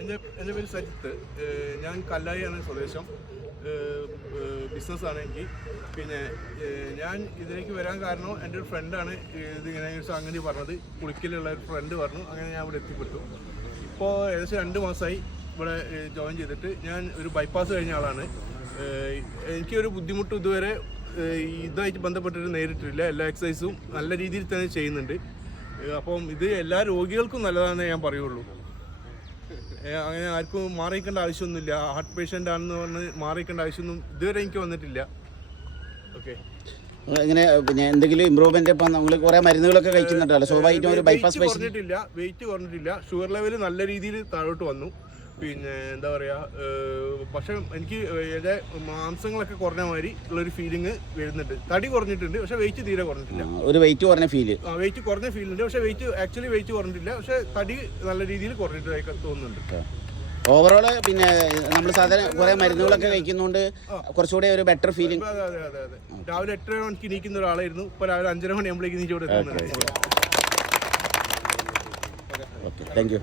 എൻ്റെ പേര് സജിത്ത്. ഞാൻ കല്ലായിയാണ് സ്വദേശം. ബിസിനസ്സാണ് എനിക്ക്. പിന്നെ ഞാൻ ഇതിലേക്ക് വരാൻ കാരണം എൻ്റെ ഒരു ഫ്രണ്ടാണ് ഇതിങ്ങനെ ഒരു സംഗതി പറഞ്ഞത്. കുളിക്കലുള്ള ഒരു ഫ്രണ്ട് പറഞ്ഞു. അങ്ങനെ ഞാൻ ഇവിടെ എത്തിപ്പെട്ടു. ഇപ്പോൾ ഏകദേശം 2 മാസമായി ഇവിടെ ജോയിൻ ചെയ്തിട്ട്. ഞാൻ ഒരു ബൈപ്പാസ് കഴിഞ്ഞ ആളാണ്. എനിക്കൊരു ബുദ്ധിമുട്ടും ഇതുവരെ ഇതുമായിട്ട് ബന്ധപ്പെട്ടിട്ട് നേരിട്ടില്ല. എല്ലാ എക്സസൈസും നല്ല രീതിയിൽ തന്നെ ചെയ്യുന്നുണ്ട്. അപ്പം ഇത് എല്ലാ രോഗികൾക്കും നല്ലതാണെന്ന് ഞാൻ പറയുള്ളൂ. അങ്ങനെ ആർക്കും മാറിയിക്കേണ്ട ആവശ്യമൊന്നുമില്ല. ഹാർട്ട് പേഷ്യൻ്റ് ആണെന്ന് പറഞ്ഞ് മാറിയിക്കേണ്ട ആവശ്യമൊന്നും ഇതുവരെ എനിക്ക് വന്നിട്ടില്ല. ഓക്കെ. ഇങ്ങനെ പിന്നെ എന്തെങ്കിലും ഇമ്പ്രൂവ്മെന്റ് ഇപ്പം നമ്മൾ കുറേ മരുന്നുകളൊക്കെ കഴിക്കുന്നുണ്ടല്ലോ, സ്വാഭാവികമായിട്ടും ഒരു ബൈപ്പാസ് വെയിറ്റ് കുറഞ്ഞിട്ടില്ല. ഷുഗർ ലെവൽ നല്ല രീതിയിൽ താഴോട്ട് വന്നു. പിന്നെ എന്താ പറയുക, പക്ഷെ എനിക്ക് എൻ്റെ മാംസങ്ങളൊക്കെ കുറഞ്ഞ മാതിരി ഉള്ളൊരു ഫീലിംഗ് വരുന്നുണ്ട്. തടി കുറഞ്ഞിട്ടുണ്ട്, പക്ഷെ വെയിറ്റ് തീരെ കുറഞ്ഞിട്ടില്ല. ഒരു വെയിറ്റ് കുറഞ്ഞ ഫീല് വെയിറ്റ് കുറഞ്ഞ ഫീലുണ്ട്, പക്ഷെ ആക്ച്വലി വെയിറ്റ് കുറഞ്ഞിട്ടില്ല. പക്ഷെ തടി നല്ല രീതിയിൽ കുറഞ്ഞിട്ടായി തോന്നുന്നുണ്ട്. ഓവറോള് പിന്നെ നമ്മൾ സാധാരണ കുറെ മരുന്നുകളൊക്കെ കഴിക്കുന്നതുകൊണ്ട് കുറച്ചുകൂടെ ഒരു ബെറ്റർ ഫീലിംഗ്. അതെ. രാവിലെ 8:30 മണിക്ക് നീക്കുന്ന ഒരാളായിരുന്നു. ഇപ്പോൾ രാവിലെ 5:30 മണിയാകുമ്പോഴേക്ക് നീച്ചോടെ എത്തുന്നുണ്ട്. Okay, thank you.